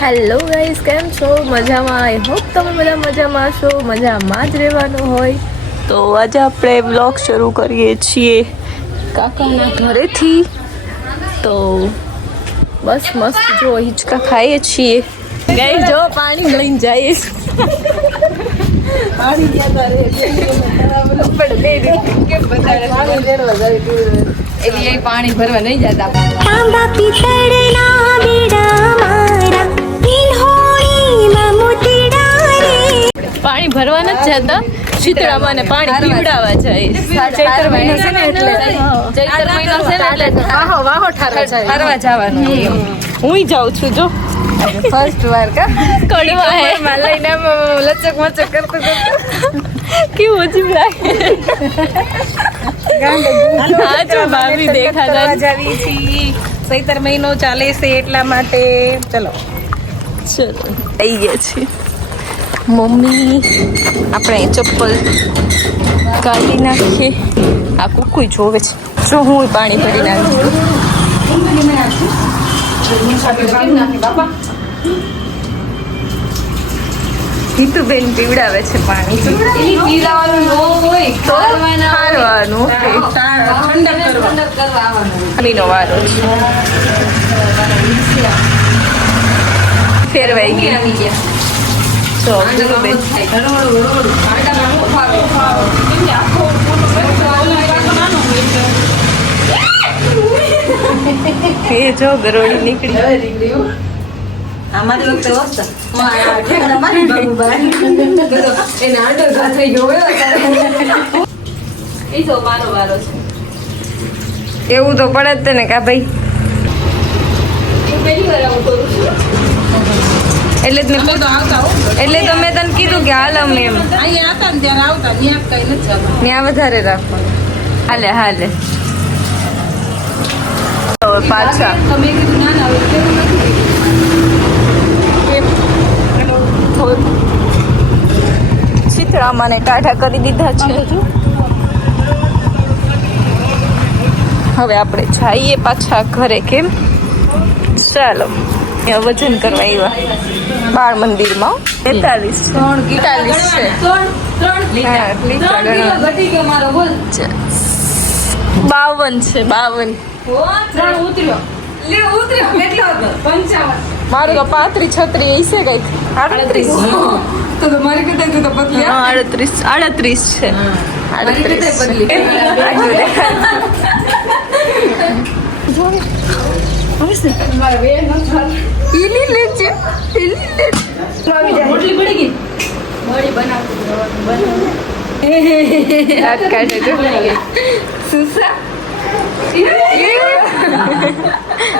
Hello guys, કેમ છો? મજામાં? આઈ હોપ તમે બધા મજામાં છો. મજામાં જ રહેવાનું હોય. તો આજે આપણે વ્લોગ શરૂ કરીએ છીએ કાકાના ઘરેથી. તો બસ મસ્ત જો હિંચકા ખાઈએ છીએ. ગાઈઝ જો પાણી લઈને જઈએ પાણી પાણી ભરવા નહીં જતા. પાણી ભરવા નથી જતા, શીતળામાં પાણી પીવડાવવા જાય. ચૈત્ર મહિનો છે ને એટલે ચૈત્ર મહિનો છે ને એટલે વાહો ઠારવા જવાનું. હું જાઉં છું જો ફર્સ્ટ વાર કા કડવા હે માં લઈને લચક મચક કરતો કેવું અજીબ લાગે. હા જો ભાભી દેખાતા જાવી છી. ચૈત્ર મહિનો ચાલે છે એટલા માટે ચલો આવી ગયા છીએ. મમ્મી આપણે ચપ્પલ કાઢી નાખીએ. આ કુકુઈ જોવે છે જો હું પાણી ભરી નાખું. હિતુબેન પીવડાવે છે પાણી. વારો ફેરવાઈ ગયા. એ જો ગરોળી નીકળી. અમારી વખતે મારો વારો છે એવું તો પડે જ ને કા ભાઈ. એટલે તો મેં તને કીધું કે હાલ અમે એમ ત્યાં વધારે રાખો. હાલે હાલે પાછા શીતળામાને કાઢા કરી દીધા છે. હવે આપણે જઈએ પાછા ઘરે. કેમ? ચાલો વજન કરવા આવ્યા બાળ મંદિરમાં. 43 છે 52 છે 52. મારું તો 35 36 હશે કઈક. 38 છે.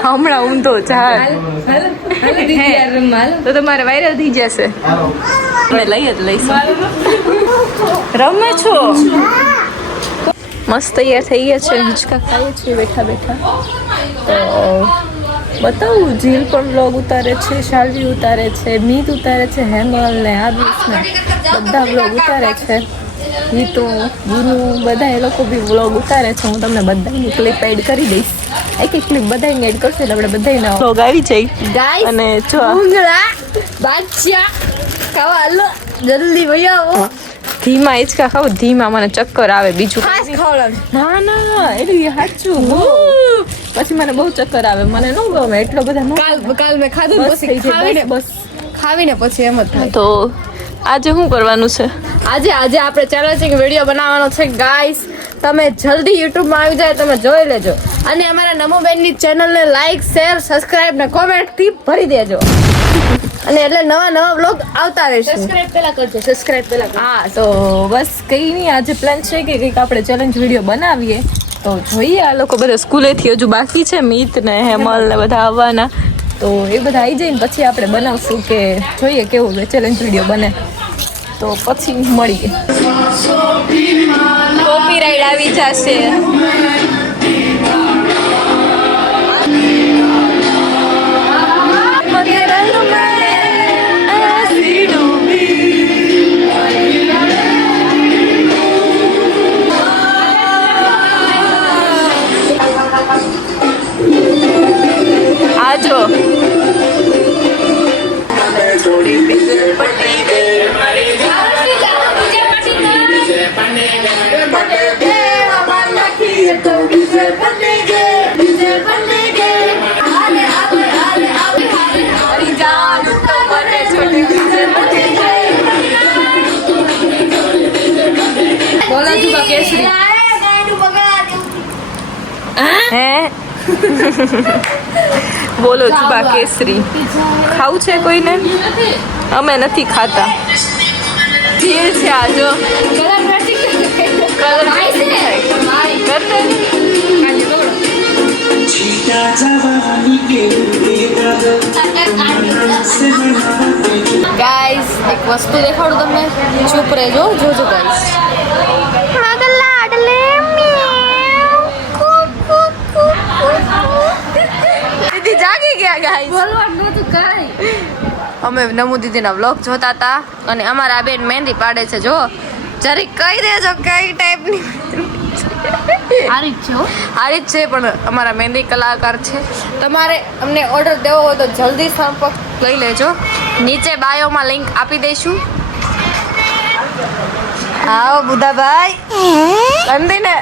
હમણાં ઊંધો ચાલ તો તમારે વાયરલ થઈ જશે. લઈ જ લઈશું. રમે છો? મસ્ત તૈયાર થઈ ગયા છે. હિંચકા ખાઈએ છીએ બેઠા બેઠા. તો બતાવું, જીલ પણ વ્લોગ ઉતારે છે, શાલવી ઉતારે છે, મીત ઉતારે છે, હેમલ ને આદિશ ને બધા વ્લોગ ઉતારે છે. હિતુ ગુનુ બધા એ લોકો બી વ્લોગ ઉતારે છે. હું તમને બધાની ક્લિપ એડ કરી દઈશ. એક ક્લિપ બધાને એડ કરશે એટલે આપણે બધાના વ્લોગ આવી જાય. ગાઈસ અને જો ભૂંગળા બાદશાહ ખાવા હાલો જલ્દી વઈ આવો. ધીમા હિંચકા ખાવ, ધીમા મને ચક્કર આવે. બીજું ના ના એટલે સાચું. પછી મને બહુ ચક્કર આવે. મને ન ગમે એટલો બધા. કાલ મેં ખાધું પછી ખાવીને પછી એમ જ થાય. તો આજે શું કરવાનું છે? આજે આપણે ચાલે છે કે વિડીયો બનાવવાનો છે. ગાઈસ તમે જલ્દી યુટ્યુબમાં આવી જાય, તમે જોઈ લેજો. અને અમારા નમોબેનની ચેનલને લાઈક શેર સબસ્ક્રાઇબ ને કોમેન્ટ થી ભરી દેજો. અને એટલે નવા વ્લોગ આવતા રહેશે. સબસ્ક્રાઇબ પહેલા કરજો. હા તો બસ કઈ નહીં. આજે પ્લાન છે કે કંઈક આપણે ચેલેન્જ વિડીયો બનાવીએ. તો જોઈએ, આ લોકો બધા સ્કૂલેથી હજુ બાકી છે. મીત ને હેમલ ને બધા આવવાના. તો એ બધા આવી જાય ને પછી આપણે બનાવશું કે જોઈએ કેવું ચેલેન્જ વિડીયો બને. તો પછી મળીએ. કોપીરાઈટ આવી જશે. આજો પટ્ટી ડીઝલ પટ્ટી ગઈ મારી બોલા તું કેસરી હે બોલો જુબા કેસરી ખાવું છે કોઈને? અમે નથી ખાતા. ધીર છે આ જો ગાઈસ એક વસ્તુ દેખાડું તમને. ચૂપ રહેજો, જોજો ગાઈસ. દીદી જાગી ગયા ગાઈસ. બોલવાનું નહોતું કાઈ. અમે નમુ દીદીના વ્લોગ જોતા હતા અને અમારા બેન મહેંદી પાડે છે. જો જરી કહી દેજો કઈ ટાઈપની સારી જ છે હો. સારી જ છે પણ અમારા મહેંદી કલાકાર છે. તમારે અમને ઓર્ડર દેવો હોય તો જલ્દી સંપર્ક લઈ લેજો. નીચે બાયોમાં લિંક આપી દઈશું. આવો બુધાભાઈ અંદીને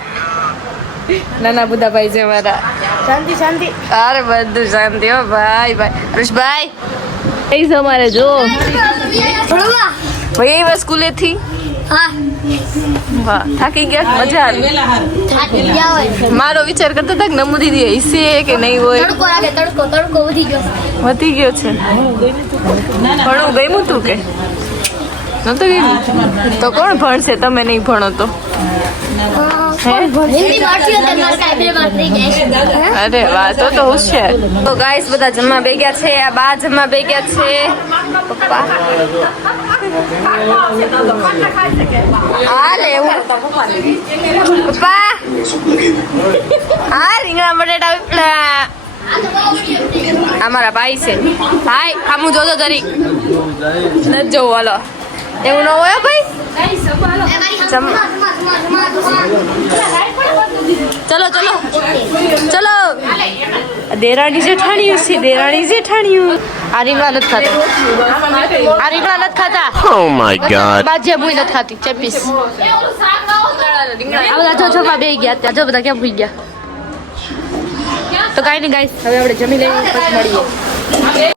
નાના બુધાભાઈ છે મારા. શાંતિ શાંતિ. અરે બધું શાંતિ હો ભાઈ ભાઈ. હર્ષભાઈ કઈ છે અમારે જો ભાઈ એવા સ્કૂલેથી. હા વાહ થાકી ગયા મજા આવી. થાકી ગયા હોય. મારો વિચાર કરતા હતા કે નમુ દીદી હશે કે નહીં હોય. તડકો લાગે તડકો વધી ગયો. વધી ગયો છે ભણવું ગયું તું કે નતું ગયું? તો કોણ ભણશે? તમે નહીં ભણો તો? હિન્દી વાંચી હતી મારા કાબરે વાત થઈ જાય. અરે વાહ તો હોશિયાર. તો ગાઈસ બધા જમવા બેગ્યા છે. આ બા જમવા બેગ્યા છે. પપ્પા આ લેવું પપ્પા આ રીંગણા બટેટા અમારા ભાઈ છે. ભાઈ આમું જોજો જરી નથી જોવું. હાલો એવું ન હોય ભાઈ. ચલો ચલો ચલો. દેરાણી જેઠાણીઓ છે. દેરાણી જેઠાણીઓ. આ રીંગણા નથી ખાતા. આ રીંગણા નથી ખાતા. Oh my god. બાજે મુઈ નથી ખાતી. ચેપીસ. આ બધા જો છોપા બે ગયા. જો બધા કેમ ભૂઈ ગયા. તો કાઈ નહીં ગાઈસ, હવે આપણે જમી લઈએ પછી મળીએ.